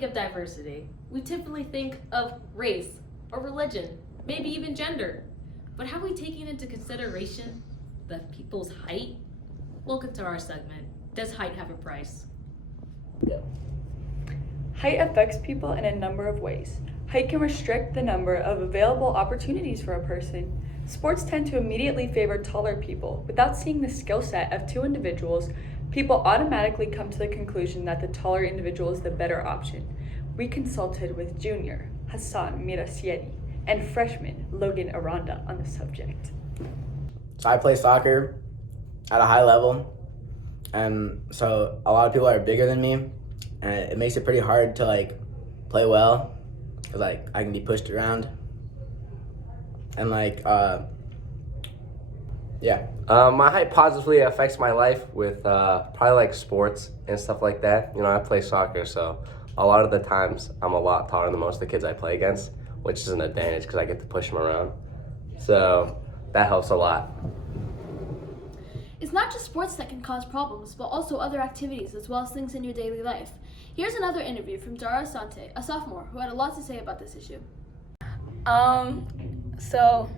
think of diversity, we typically think of race or religion, maybe even gender. But have we taken into consideration the people's height? Welcome to our segment, Does Height Have a Price? Height affects people in a number of ways. Height can restrict the number of available opportunities for a person. Sports tend to immediately favor taller people. Without seeing the skill set of two individuals, people automatically come to the conclusion that the taller individual is the better option. We consulted with junior Hassan Mirasieri and freshman Logan Aranda on the subject. So I play soccer at a high level, and so a lot of people are bigger than me, and it makes it pretty hard to play well, because I can be pushed around, and My height positively affects my life with probably sports and stuff like that. I play soccer, so a lot of the times I'm a lot taller than most of the kids I play against, which is an advantage because I get to push them around. So that helps a lot. It's not just sports that can cause problems, but also other activities as well as things in your daily life. Here's another interview from Dara Asante, a sophomore who had a lot to say about this issue. So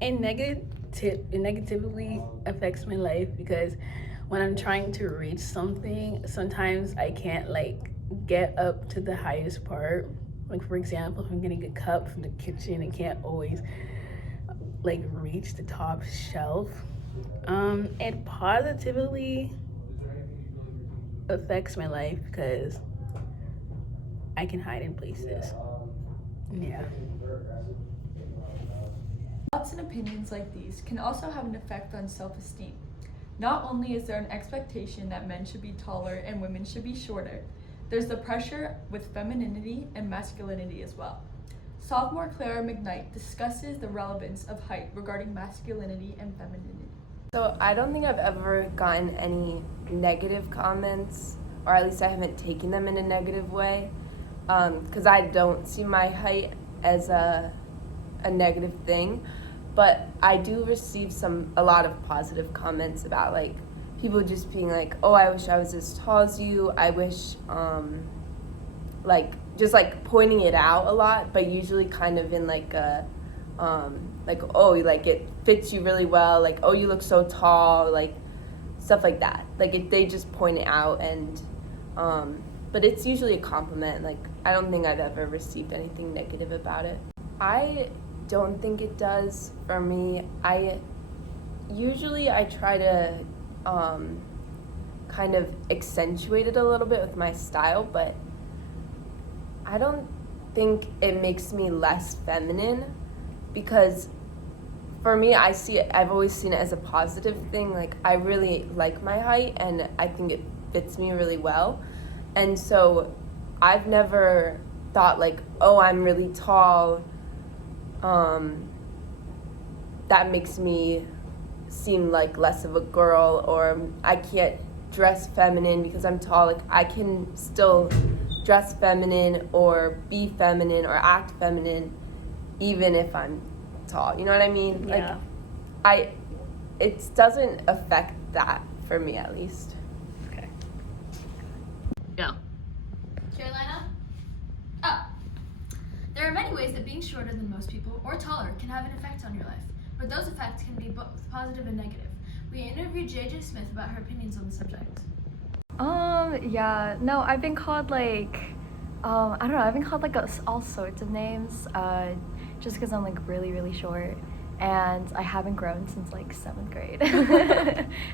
it negatively affects my life because when I'm trying to reach something, sometimes I can't get up to the highest part. For example, if I'm getting a cup from the kitchen, I can't always reach the top shelf. It positively affects my life because I can hide in places. Yeah. Thoughts and opinions like these can also have an effect on self-esteem. Not only is there an expectation that men should be taller and women should be shorter, there's the pressure with femininity and masculinity as well. Sophomore Clara McKnight discusses the relevance of height regarding masculinity and femininity. So I don't think I've ever gotten any negative comments, or at least I haven't taken them in a negative way, because I don't see my height as a negative thing. But I do receive a lot of positive comments about people just being oh, I wish I was as tall as you. I wish, just pointing it out a lot, but usually kind of in oh, it fits you really well. Oh, you look so tall, stuff like that. They just point it out, and but it's usually a compliment. I don't think I've ever received anything negative about it. I don't think it does for me. I try to kind of accentuate it a little bit with my style, but I don't think it makes me less feminine, because for me, I've always seen it as a positive thing. I really like my height, and I think it fits me really well. And so I've never thought oh, I'm really tall, that makes me seem less of a girl, or I can't dress feminine because I'm tall. I can still dress feminine or be feminine or act feminine even if I'm tall. You know what I mean? Yeah. It doesn't affect that for me, at least. Okay. Go. Carolina? Oh. There are many ways that being shorter than most people or taller can have an effect on your life, but those effects can be both positive and negative. We interviewed JJ Smith about her opinions on the subject. Yeah, no, I've been called I don't know, I've been called all sorts of names, just because I'm really, really short, and I haven't grown since 7th grade.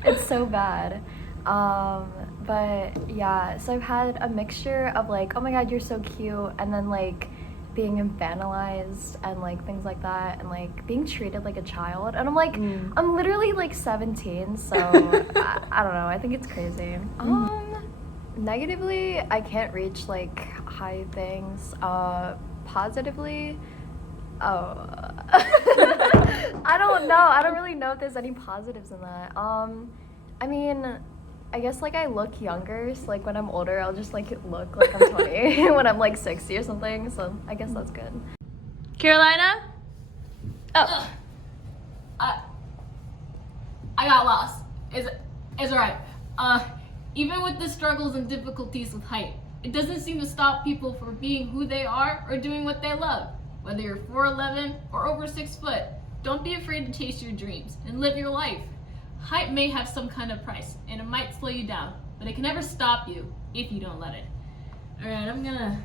It's so bad. But yeah, so I've had a mixture of oh my god, you're so cute, and then being infantilized and things like that, and being treated like a child, and I'm I'm literally 17, so I don't know, I think it's crazy. Negatively, I can't reach high things. Positively, I don't know, I don't really know if there's any positives in that. I mean, I guess I look younger, so when I'm older I'll just look like I'm 20 when I'm 60 or something, so I guess that's good. Carolina? Oh. I got lost. It's alright. Even with the struggles and difficulties with height, It doesn't seem to stop people from being who they are or doing what they love. Whether you're 4'11" or over 6 foot, don't be afraid to chase your dreams and live your life. Height may have some kind of price and it might slow you down, but it can never stop you if you don't let it. Alright, I'm gonna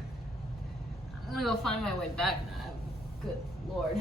go find my way back now. Good Lord.